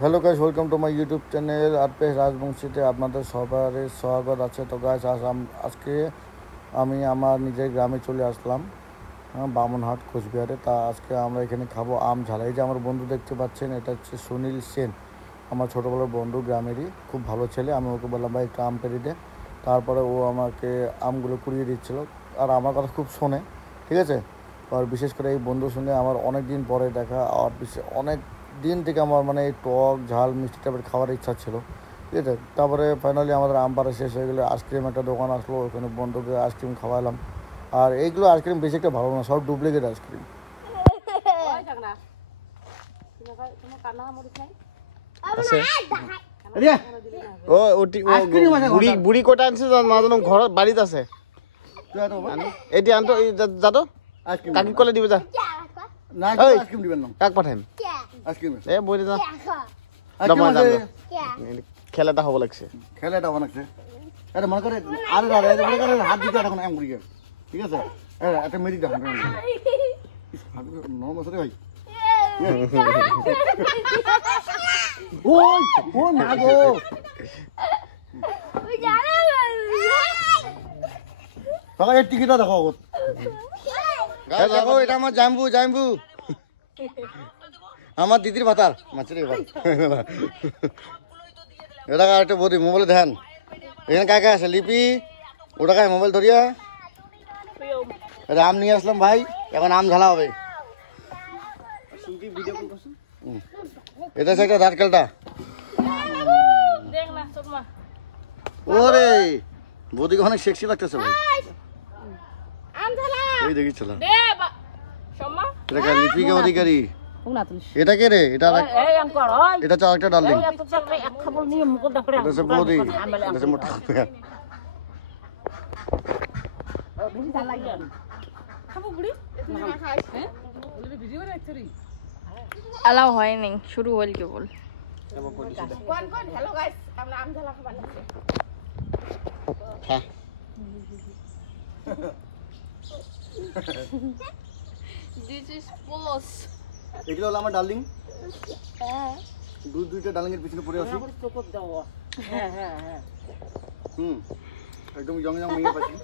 Hello guys, welcome to my YouTube channel RPS রাজবংশীতে আপনাদের সবার স্বাগত আছে। তো গাইস আজকে আমি আমার নিজের গ্রামে চলে আসলাম, বামনহাট কোচবিহারে। তা আজকে আমরা এখানে খাবো আম ঝাল। এই যে আমার বন্ধু দেখতে পাচ্ছেন, এটা হচ্ছে সুনীল সেন, আমার ছোটোবেলার বন্ধু, গ্রামেরই খুব ভালো ছেলে। আমি ওকে বললাম ভাই একটু আম পেড়ে দে, তারপরে ও আমাকে আমগুলো কুড়িয়ে দিচ্ছিলো আর আমার কথা খুব শোনে, ঠিক আছে। আর বিশেষ করে এই বন্ধু সঙ্গে আমার অনেক দিন পরে দেখা, আর অনেক দিন থেকে আমার মানে এই টক ঝাল মিষ্টি টাইপের খাওয়ার ইচ্ছা ছিল, ঠিক আছে। তারপরে ফাইনালি আমাদের আম পাড়া শেষ হয়ে গেলে আইসক্রিম একটা দোকান আসলো, ওখানে বন্ধুকে আইসক্রিম খাওয়ালাম। আর এইগুলো আইসক্রিম বেশি একটা ভালো না, সব ডুপ্লিকেট আইসক্রিম। বুড়ি কটা আনছে নাজানো, ঘৰত বাৰীত আছে। এতিয়া আনতো যাতো কাকি কলে দিব যা, কাক পঠাম এ বৈ যা। খেল এটা হ'ব লাগছে, খেল এটা বানাচ্ছে। এটা মনে করে আরে মনে করে হাত দিতে এখন এম করি, ঠিক আছে। একটা মেরি দেখুন নরম আছে রে ভাই। ওই ও না গো, তাহলে এই টিকিটটা দেখো। দেখো এটা আমার জাম্বু আমার দিদির ভাতার মাছের এবার। এটা একটা বৌদি মোবাইলে ধ্যান, এখানে কাকা আছে লিপি, ওটা কায় মোবাইল ধরিয়া। এটা আম নিয়ে আসলাম ভাই, এখন আম ঝালা হবে। এটা হচ্ছে একটা দাঁতকালটা। ওরে বৌদিকে অনেক সেক্সি লাগতেছে ভাই, এই দেখিছিলাম। এটা লিপিকা অধিকারী, এটা কে রে? এটা হচ্ছে আরেকটা ডার্লিং, এটা হচ্ছে বৌদি, এটা হচ্ছে মোটা। अलाउ है नहीं, शुरू होल केवल हेलो गाइस, আমরা আম ঝালা খাবার লাগছে। দিস ইজ পস। এগুলো হলো আমার ডার্লিং। দুইটা ডার্লিং এর পিছনে পড়ে আছি। হ্যাঁ একদম ইয়ং মেয়ে পাচ্ছি।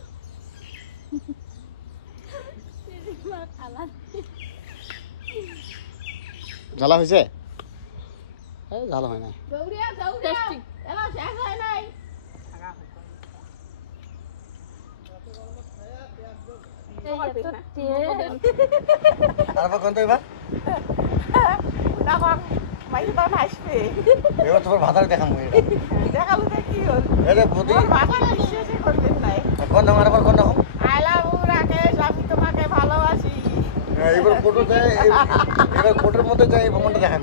ঝালা হয়েছে? ঝালা হয় না, এলা শেষ হয় নাই। তারপর কোন তো এবার এবার তোমার ভাতারে দেখাম। দেখালো কি হল? এটা বৌদি বিশ্বাসই করবেন নাই। কোন দাম আবার কোন দাম? আই লাভ ইউ রাকেশ, আমি তোমাকে ভালোবাসি। এবার ফটো দেয়, এবার ফটোর মধ্যে যায় এই ভ্রমণটা দেখান।